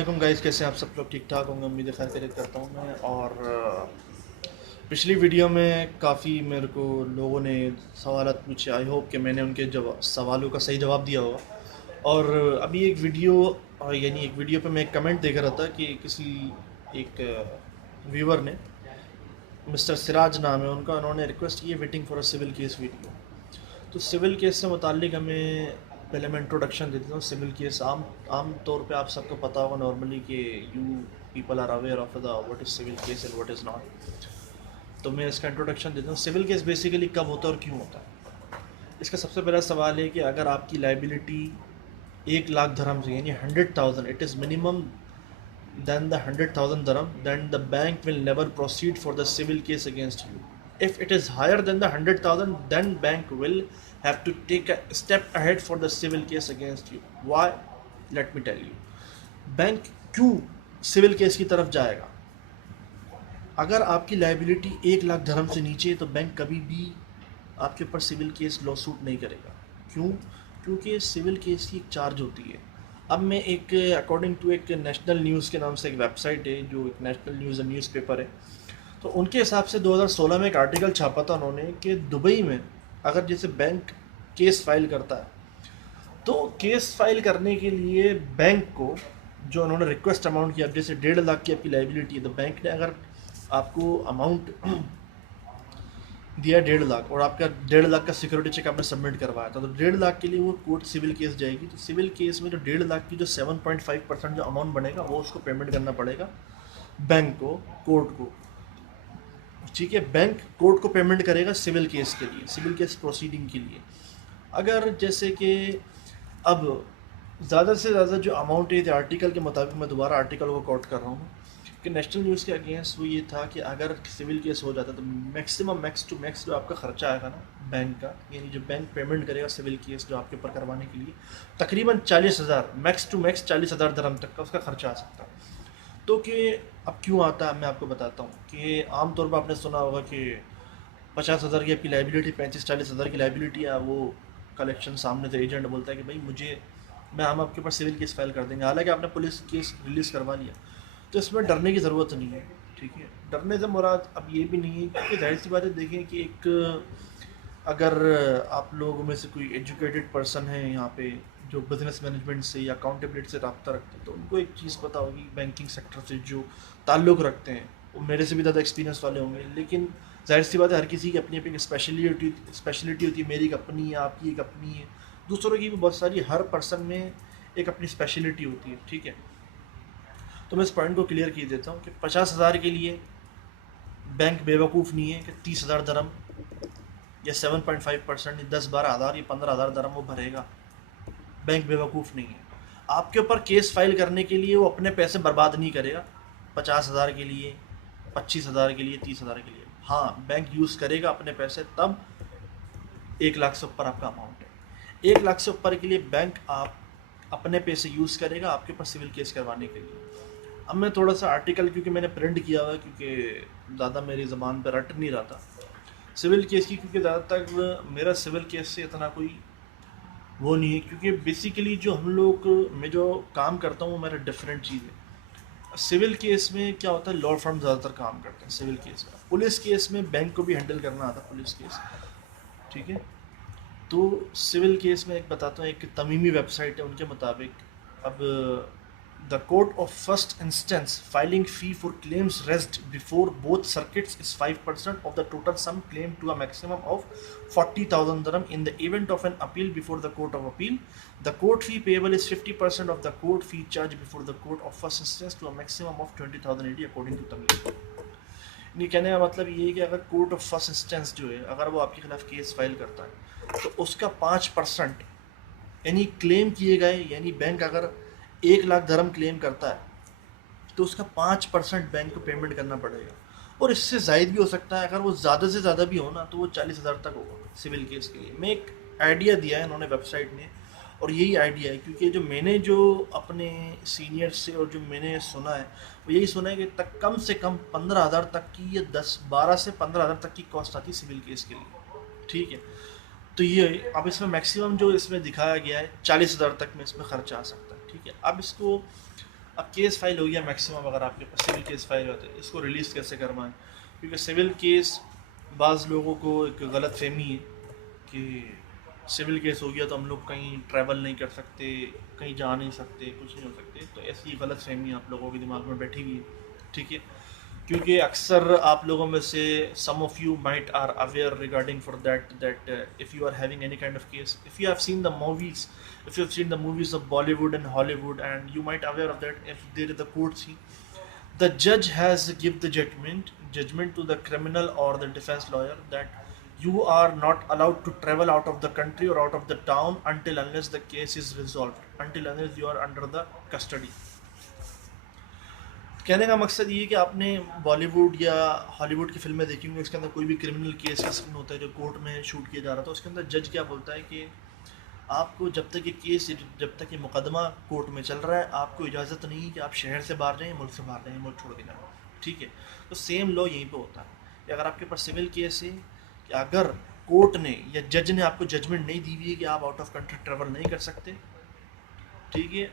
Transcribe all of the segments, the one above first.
वालेकुम गाइस, कैसे हैं आप सब लोग? ठीक ठाक होंगे, उम्मीद है खैर खैरियत करता हूँ मैं। और पिछली वीडियो में काफ़ी मेरे को लोगों ने सवालात पूछे। आई होप कि मैंने उनके जवाब सवालों का सही जवाब दिया होगा। और अभी एक वीडियो यानी एक वीडियो पे मैं एक कमेंट देख रहा था कि किसी एक व्यूवर ने, मिस्टर सिराज नाम है उनका, उन्होंने रिक्वेस्ट की है waiting for a civil case video. तो सिविल केस से मुतालिक हमें पहले मैं इंट्रोडक्शन दे देता हूँ। सिविल केस आम आम तौर पे आप सबको पता होगा नॉर्मली कि you people are aware of the what is civil case and what is not. तो मैं इसका इंट्रोडक्शन देता हूँ। सिविल केस बेसिकली कब होता है और क्यों होता है। इसका सबसे पहला सवाल है कि अगर आपकी लाइबिलिटी 1 लाख धर्म से यानी 100,000 it is minimum than the 100,000 dirham, then the bank will never proceed for the civil case against you. If it is higher than the 100,000, then bank will have to take a step ahead for the civil case against you. Why? Let me tell you. Bank क्यों civil case की तरफ जाएगा? अगर आपकी liability 1 lakh धर्म से नीचे है तो बैंक कभी भी आपके ऊपर सिविल केस लॉ सूट नहीं करेगा। क्यों? क्योंकि सिविल केस की एक चार्ज होती है। अब मैं एक अकॉर्डिंग टू एक नेशनल न्यूज़ के नाम से एक वेबसाइट है जो एक नेशनल न्यूज़ न्यूज़पेपर है, तो उनके हिसाब से 2016 में एक आर्टिकल छापा था उन्होंने कि दुबई में अगर जैसे बैंक केस फाइल करता है तो केस फाइल करने के लिए बैंक को जो उन्होंने रिक्वेस्ट अमाउंट किया, अब जैसे 1.5 लाख की आपकी लाइबिलिटी है तो बैंक ने अगर आपको अमाउंट दिया 1.5 लाख और आपका 1.5 लाख का सिक्योरिटी चेक आपने सबमिट करवाया था, तो 1.5 लाख के लिए वो कोर्ट सिविल केस जाएगी। तो सिविल केस में जो 1.5 लाख की जो 7.5% जो अमाउंट बनेगा वो उसको पेमेंट करना पड़ेगा बैंक को, कोर्ट को। ठीक है, बैंक कोर्ट को पेमेंट करेगा सिविल केस के लिए, सिविल केस प्रोसीडिंग के लिए। अगर जैसे कि अब ज़्यादा से ज़्यादा जो अमाउंट है आर्टिकल के मुताबिक, मैं दोबारा आर्टिकल को कोट कर रहा हूँ कि नेशनल न्यूज़ के अगेंस्ट वो ये था कि अगर सिविल केस हो जाता तो मैक्सिमम मैक्स टू मैक्स जो आपका ख़र्चा आएगा ना बैंक का, यानी जो बैंक पेमेंट करेगा सिविल केस जो आपके ऊपर करवाने के लिए, तकरीबन 40,000, मैक्स टू मैक्स 40,000 दरम तक का उसका खर्चा आ सकता है। तो कि अब क्यों आता है मैं आपको बताता हूँ कि आमतौर पर आपने सुना होगा कि 50,000 की आपकी लाइबिलिटी, 35-40,000 की लाइबिलिटी है, वो कलेक्शन सामने से एजेंट बोलता है कि भाई मुझे, हम आपके ऊपर सिविल केस फाइल कर देंगे, हालांकि आपने पुलिस केस रिलीज़ करवा लिया। तो इसमें डरने की ज़रूरत नहीं है। ठीक है, डरने से मुराद अब ये भी नहीं है, क्योंकि जाहिर सी बात है, देखें कि एक अगर आप लोगों में से कोई एजुकेटेड पर्सन है यहाँ पे जो बिज़नेस मैनेजमेंट से या अकाउंटेबिलिटी से रब्ता रखते हैं, तो उनको एक चीज़ पता होगी, बैंकिंग सेक्टर से जो ताल्लुक़ रखते हैं वो मेरे से भी ज़्यादा एक्सपीरियंस वाले होंगे। लेकिन जाहिर सी बात है, हर किसी की अपनी अपनी स्पेशलिटी होती है। मेरी एक अपनी है, आपकी एक अपनी है, दूसरों की भी बहुत सारी, हर पर्सन में एक अपनी स्पेशलिटी होती है। ठीक है, तो मैं इस पॉइंट को क्लियर कर देता हूँ कि 50,000 के लिए बैंक बेवकूफ़ नहीं है कि 30,000 दरम या 7.5% 10-12 हज़ार या 15,000 दरम वो भरेगा। बैंक बेवकूफ़ नहीं है। आपके ऊपर केस फाइल करने के लिए वो अपने पैसे बर्बाद नहीं करेगा 50,000 के लिए, 25,000 के लिए, 30,000 के लिए। हाँ, बैंक यूज़ करेगा अपने पैसे तब 1 लाख से ऊपर आपका अमाउंट है। 1 लाख से ऊपर के लिए बैंक आप अपने पैसे यूज़ करेगा आपके ऊपर सिविल केस करवाने के लिए। अब मैं थोड़ा सा आर्टिकल, क्योंकि मैंने प्रिंट किया हुआ है, क्योंकि ज़्यादा मेरी ज़बान पर रट नहीं रहा था सिविल केस की, क्योंकि ज़्यादातर मेरा सिविल केस से इतना कोई वो नहीं है, क्योंकि बेसिकली जो हम लोग, मैं जो काम करता हूँ वो मेरा डिफरेंट चीज़ है। सिविल केस में क्या होता है, लॉ फर्म ज़्यादातर काम करते हैं सिविल केस में। पुलिस केस में बैंक को भी हैंडल करना आता है पुलिस केस। ठीक है, तो सिविल केस में एक बताता हूँ, एक तमीमी वेबसाइट है उनके मुताबिक, अब the court of first instance filing fee for claims raised before both circuits is 5% of the total sum claim to a maximum of 40,000 dirham in the event of an appeal before the court of appeal. The court fee payable is 50% of the court fee charged before the court of first instance to a maximum of 20,000 AD according to Tamim. नहीं, कहने का मतलब ये है कि अगर court of first instance जो है, अगर वो आपके खिलाफ केस फाइल करता है तो उसका 5% यानी क्लेम किए गए, यानी बैंक अगर 1 लाख धर्म क्लेम करता है तो उसका 5% बैंक को पेमेंट करना पड़ेगा, और इससे ज़ायद भी हो सकता है। अगर वो ज़्यादा से ज़्यादा भी हो ना तो वो 40,000 तक होगा सिविल केस के लिए। मैं एक आइडिया दिया है इन्होंने वेबसाइट ने, और यही आइडिया है, क्योंकि जो मैंने जो अपने सीनियर से और जो मैंने सुना है वो यही सुना है कि तक कम से कम 15,000 तक की, या 12 से 15,000 तक की कॉस्ट आती है सिविल केस के लिए। ठीक है, तो ये अब इसमें मैक्सिमम जो इसमें दिखाया गया है 40,000 तक में इसमें खर्चा आ सकता है। ठीक है, अब इसको अब केस फाइल हो गया मैक्सिमम, अगर आपके पास सिविल केस फाइल होता है, इसको रिलीज़ कैसे करवाएं? क्योंकि सिविल केस बाज़ लोगों को एक गलत फहमी है कि सिविल केस हो गया तो हम लोग कहीं ट्रैवल नहीं कर सकते, कहीं जा नहीं सकते, कुछ नहीं हो सकते। तो ऐसी गलत फहमी आप लोगों के दिमाग में बैठी हुई है, ठीक है? क्योंकि अक्सर आप लोगों में से some of you might are aware regarding for that if you are having any kind of case, if you have seen the movies, if you've seen the movies of Bollywood and Hollywood, and you might aware of that, if there is the court scene, the judge has give the judgment to the criminal or the defense lawyer that you are not allowed to travel out of the country or out of the town until unless the case is resolved, until unless you are under the custody. कहने का मकसद ये है कि आपने बॉलीवुड या Hollywood की फिल्में देखी होंगी, उसके अंदर कोई भी क्रिमिनल केस का सीन होता है जो कोर्ट में शूट किया जा रहा था, उसके अंदर जज क्या बोलता है कि आपको जब तक ये केस, जब तक ये मुकदमा कोर्ट में चल रहा है, आपको इजाज़त नहीं है कि आप शहर से बाहर रहें, मुल्क से बाहर रहें, मुल्क छोड़ के जाएं, ठीक है? तो सेम लॉ यहीं पे होता है कि अगर आपके पास सिविल केस है कि अगर कोर्ट ने या जज ने आपको जजमेंट नहीं दी हुई है कि आप आउट ऑफ कंट्री ट्रेवल नहीं कर सकते, ठीक है?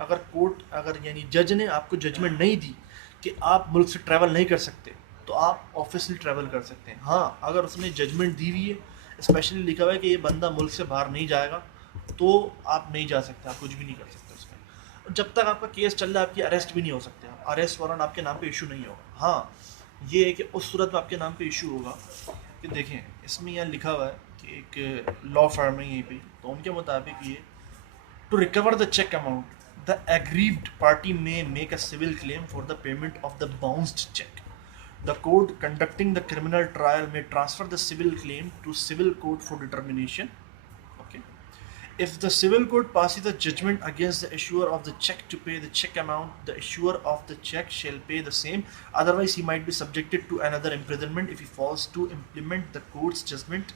अगर कोर्ट, अगर यानी जज ने आपको जजमेंट नहीं दी कि आप मुल्क से ट्रैवल नहीं कर सकते, तो आप ऑफिशियली ट्रैवल कर सकते हैं। हाँ, अगर उसने जजमेंट दी हुई है, स्पेशली लिखा हुआ है कि ये बंदा मुल्क से बाहर नहीं जाएगा, तो आप नहीं जा सकते, आप कुछ भी नहीं कर सकते उसमें। और जब तक आपका केस चल रहा है, आपकी अरेस्ट भी नहीं हो सकते, अरेस्ट वारंट आपके नाम पे इशू नहीं होगा। हाँ, ये है कि उस सूरत में आपके नाम पे इशू होगा कि देखें, इसमें यहाँ लिखा हुआ है कि एक लॉ फर्म है यहीं पे, तो उनके मुताबिक ये to recover the check amount, the aggrieved party may make a civil claim for the payment of the bounced check. The court conducting the criminal trial may transfer the civil claim to civil court for determination. Okay. If the civil court passes a judgment against the issuer of the check to pay the check amount, the issuer of the check shall pay the same. Otherwise, he might be subjected to another imprisonment if he fails to implement the court's judgment,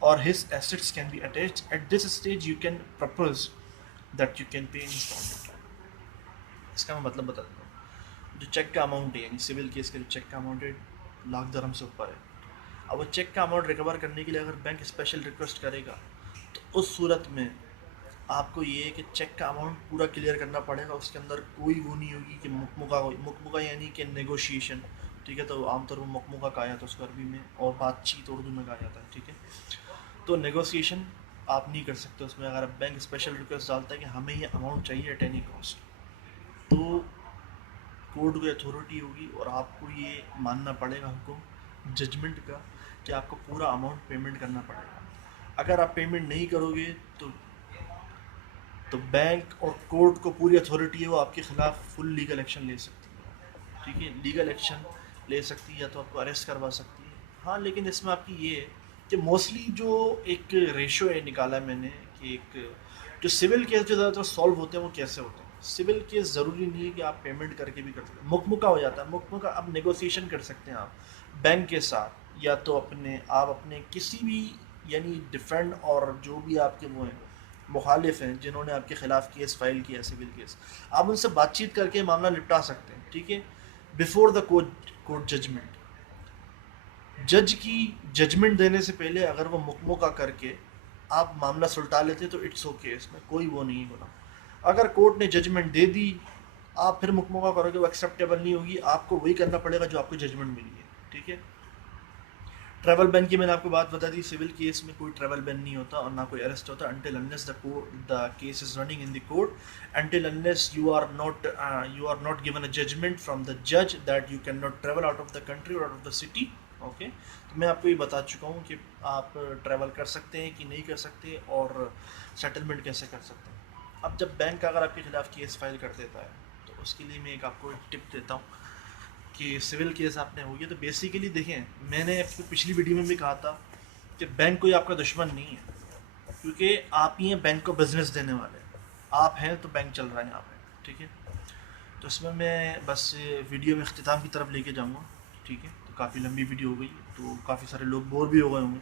or his assets can be attached. At this stage, you can propose that you can pay installment. इसका मैं मतलब बता देता हूँ। जो check का amount है, यानी सिविल केस का जो चेक का अमाउंट है, ₹1,00,000 से ऊपर है। अब वो चेक का अमाउंट रिकवर करने के लिए अगर बैंक स्पेशल रिक्वेस्ट करेगा, तो उस सूरत में आपको ये है कि चेक का अमाउंट पूरा क्लियर करना पड़ेगा। उसके अंदर कोई वो नहीं होगी कि मुकमुका यानी कि नेगोशिएशन, ठीक है? तो आमतौर पर मुकमुका कहा जाता है उसको अरबी में, और बातचीत उर्दू में कहा जाता है, ठीक है? तो नेगोशिएशन आप नहीं कर सकते उसमें। अगर बैंक स्पेशल रिक्वेस्ट डालता है कि हमें ये अमाउंट चाहिए एट एनी कॉस्ट, तो कोर्ट की अथॉरिटी होगी और आपको ये मानना पड़ेगा हुक्म जजमेंट का कि आपको पूरा अमाउंट पेमेंट करना पड़ेगा। अगर आप पेमेंट नहीं करोगे तो बैंक और कोर्ट को पूरी अथॉरिटी है, वो आपके ख़िलाफ़ फुल लीगल एक्शन ले सकती है, ठीक है? लीगल एक्शन ले सकती है या तो आपको अरेस्ट करवा सकती है। हाँ, लेकिन इसमें आपकी ये है कि मोस्टली जो एक रेशो है निकाला है मैंने कि एक जो सिविल केस जो ज़्यादातर सॉल्व होते हैं वो कैसे होते हैं। सिविल केस ज़रूरी नहीं है कि आप पेमेंट करके भी कर सकते हैं, मुकमुका हो जाता है। मुकमुका आप नेगोशिएशन कर सकते हैं आप बैंक के साथ, या तो आप अपने किसी भी यानी डिफेंड और जो भी आपके वो हैं मुखालिफ हैं जिन्होंने आपके ख़िलाफ़ केस फाइल किया सिविल केस, आप उनसे बातचीत करके मामला निपटा सकते हैं, ठीक है? बिफोर द कोर्ट जजमेंट, जज की जजमेंट देने से पहले अगर वो मुकमुका करके आप मामला सुलटा लेते तो इट्स ओके, इसमें कोई वो नहीं होना। अगर कोर्ट ने जजमेंट दे दी, आप फिर मुकमुका करोगे, वो एक्सेप्टेबल नहीं होगी, आपको वही करना पड़ेगा जो आपको जजमेंट मिली है, ठीक है? ट्रैवल बैन की मैंने आपको बात बता दी। सिविल केस में कोई ट्रैवल बैन नहीं होता और ना कोई अरेस्ट होता until unless the case is running in the court, until unless you are not given a judgment from the judge that you cannot travel out of the country or out of the city. Okay, तो मैं आपको ये बता चुका हूँ कि आप travel कर सकते हैं कि नहीं कर सकते और सेटलमेंट कैसे कर सकते हैं। अब जब बैंक अगर आपके खिलाफ़ केस फाइल कर देता है, तो उसके लिए मैं आपको एक टिप देता हूँ कि सिविल केस आपने हो गया तो बेसिकली देखें, मैंने आपको पिछली वीडियो में भी कहा था कि बैंक कोई आपका दुश्मन नहीं है, क्योंकि आप ही हैं बैंक को बिजनेस देने वाले, आप हैं तो बैंक चल रहा है यहाँ पे, ठीक है? तो इसमें मैं बस वीडियो में अख्तिताम की तरफ लेके जाऊँगा, ठीक है? तो काफ़ी लंबी वीडियो हो गई, तो काफ़ी सारे लोग बोर भी हो गए होंगे।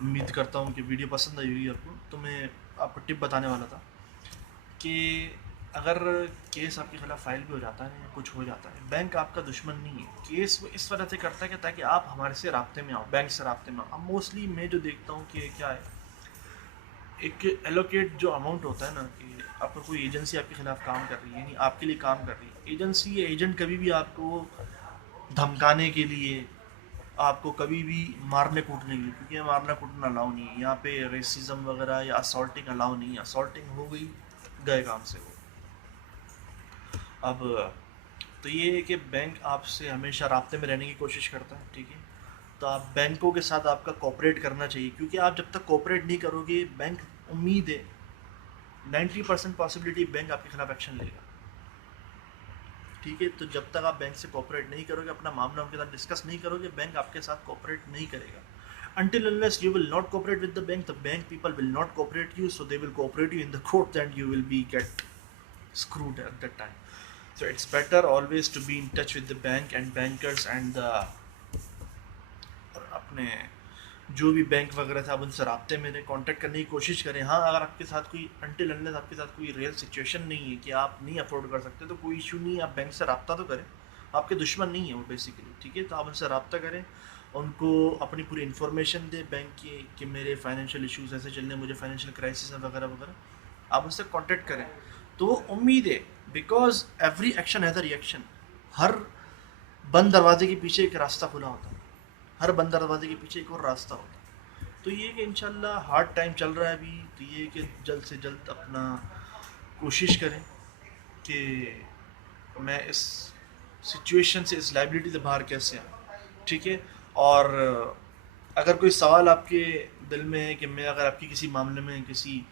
उम्मीद करता हूँ कि वीडियो पसंद आई होगी आपको। तो मैं आपको टिप बताने वाला था कि अगर केस आपके खिलाफ फाइल भी हो जाता है या कुछ हो जाता है, बैंक आपका दुश्मन नहीं है। केस वो इस वजह से करता है कि ताकि आप हमारे से राब्ते में आओ, बैंक से राब्ते में आओ। अब मोस्टली मैं जो देखता हूँ कि क्या है, एक एलोकेट जो अमाउंट होता है ना, कि आपका कोई एजेंसी आपके खिलाफ काम कर रही है, यानी आपके लिए काम कर रही है। एजेंसी या एजेंट कभी भी आपको धमकाने के लिए, आपको कभी भी मारने कूटने के लिए, क्योंकि ये मारना कूटना अलाउ नहीं है यहाँ पे, रेसिज्म वगैरह या असॉल्टिंग अलाउ नहीं है। असॉल्टिंग हो गई, गए काम से वो। अब तो ये है कि बैंक आपसे हमेशा राब्ते में रहने की कोशिश करता है, ठीक है। तो आप बैंकों के साथ आपका कोऑपरेट करना चाहिए, क्योंकि आप जब तक कोऑपरेट नहीं करोगे, बैंक, उम्मीद है 90% पॉसिबिलिटी बैंक आपके खिलाफ एक्शन लेगा, ठीक है। तो जब तक आप बैंक से कोऑपरेट नहीं करोगे, अपना मामला उनके साथ डिस्कस नहीं करोगे, बैंक आपके साथ कोऑपरेट नहीं करेगा। Until unless you will not cooperate with the bank people will not cooperate you, so they will cooperate you in the court and you will be get screwed at that time. So it's better always to be in touch with the bank and bankers and the अपने जो भी bank वगैरह था, आप उनसे राब्ते में contact करने की कोशिश करें। हाँ, अगर आपके साथ कोई अनटिल अनलेस आपके साथ कोई रियल सिचुएशन नहीं है कि आप नहीं अफोर्ड कर सकते, तो कोई इशू नहीं है, आप बैंक से राब्ता तो करें। आपके दुश्मन नहीं है वो बेसिकली, ठीक है। तो आप उनसे राब्ता करें, उनको अपनी पूरी इन्फॉर्मेशन दें बैंक की कि मेरे फाइनेंशियल इश्यूज ऐसे चल रहे हैं, मुझे फाइनेंशियल क्राइसिस है वगैरह वगैरह। आप उनसे कांटेक्ट करें, तो वो उम्मीद है, because every action has a reaction. हर बंद दरवाजे के पीछे एक रास्ता खुला होता है, हर बंद दरवाजे के पीछे एक और रास्ता होता है। तो ये कि इंशाल्लाह हार्ड टाइम चल रहा है अभी, तो ये कि जल्द से जल्द अपना कोशिश करें कि मैं इस सिचुएशन से, इस लाइबिलिटी से बाहर कैसे आऊँ, ठीक है। और अगर कोई सवाल आपके दिल में है कि मैं अगर आपकी किसी मामले में, किसी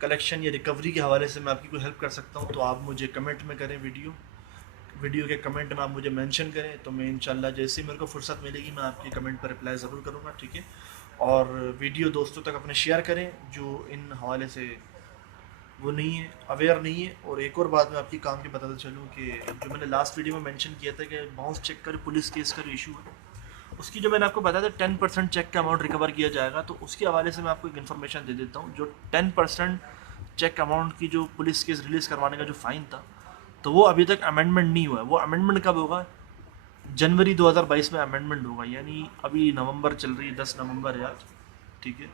कलेक्शन या रिकवरी के हवाले से मैं आपकी कोई हेल्प कर सकता हूँ, तो आप मुझे कमेंट में करें, वीडियो के कमेंट में आप मुझे मेंशन करें, तो मैं इंशाल्लाह जैसे ही मेरे को फुर्सत मिलेगी मैं आपके कमेंट पर रिप्लाई ज़रूर करूँगा, ठीक है। और वीडियो दोस्तों तक अपने शेयर करें जो इन हवाले से वो नहीं है, अवेयर नहीं है। और एक और बात मैं आपकी काम की बताता चलूँ कि जो मैंने लास्ट वीडियो में मेंशन किया था कि बाउंस चेक कर पुलिस केस का जो इशू है, उसकी जो मैंने आपको बताया था 10% चेक का अमाउंट रिकवर किया जाएगा, तो उसके हवाले से मैं आपको एक इन्फॉर्मेशन दे देता हूँ। जो 10% चेक अमाउंट की जो पुलिस केस रिलीज़ करवाने का जो फ़ाइन था, तो वो अभी तक अमेंडमेंट नहीं हुआ है। वो अमेंडमेंट कब होगा? जनवरी 2022 में अमेंडमेंट होगा, यानी अभी नवंबर चल रही है, 10 नवंबर है आज, ठीक है।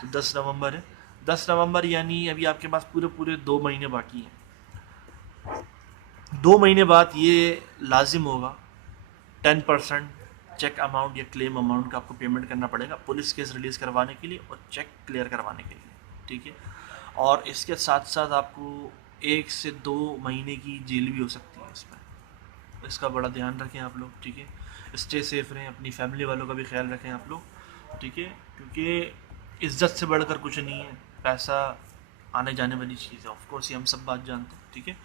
तो 10 नवंबर है, 10 नवंबर यानी अभी आपके पास पूरे 2 महीने बाकी हैं। 2 महीने बाद ये लाजिम होगा 10% चेक अमाउंट या क्लेम अमाउंट का आपको पेमेंट करना पड़ेगा पुलिस केस रिलीज़ करवाने के लिए और चेक क्लियर करवाने के लिए, ठीक है। और इसके साथ साथ आपको 1 से 2 महीने की जेल भी हो सकती है इसमें, इसका बड़ा ध्यान रखें आप लोग, ठीक है। स्टे सेफ रहें, अपनी फैमिली वालों का भी ख्याल रखें आप लोग, ठीक है। क्योंकि इज़्ज़त से बढ़कर कुछ नहीं है, पैसा आने जाने वाली चीज़ है, ऑफकोर्स ये हम सब बात जानते हैं, ठीक है।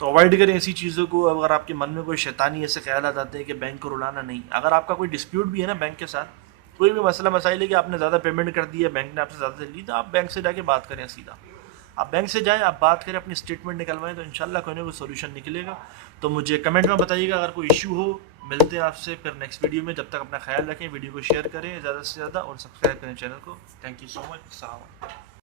तो अवॉइड करें ऐसी चीज़ों को। अगर आपके मन में कोई शैतानी ऐसे ख्याल आते हैं कि बैंक को रुलाना नहीं, अगर आपका कोई डिस्प्यूट भी है ना बैंक के साथ, कोई भी मसला मसाइल है कि आपने ज़्यादा पेमेंट कर दी है, बैंक ने आपसे ज़्यादा ली, तो आप बैंक से जाके बात करें सीधा। आप बैंक से जाएं, आप बात करें, अपनी स्टेटमेंट निकलवाएं, तो इंशाल्लाह कोई ना कोई सोल्यूशन निकलेगा। तो मुझे कमेंट में बताइएगा अगर कोई इशू हो। मिलते हैं आपसे फिर नेक्स्ट वीडियो में, जब तक अपना ख्याल रखें, वीडियो को शेयर करें ज़्यादा से ज़्यादा और सब्सक्राइब करें चैनल को। Thank you so much. अस्सलाम वालेकुम।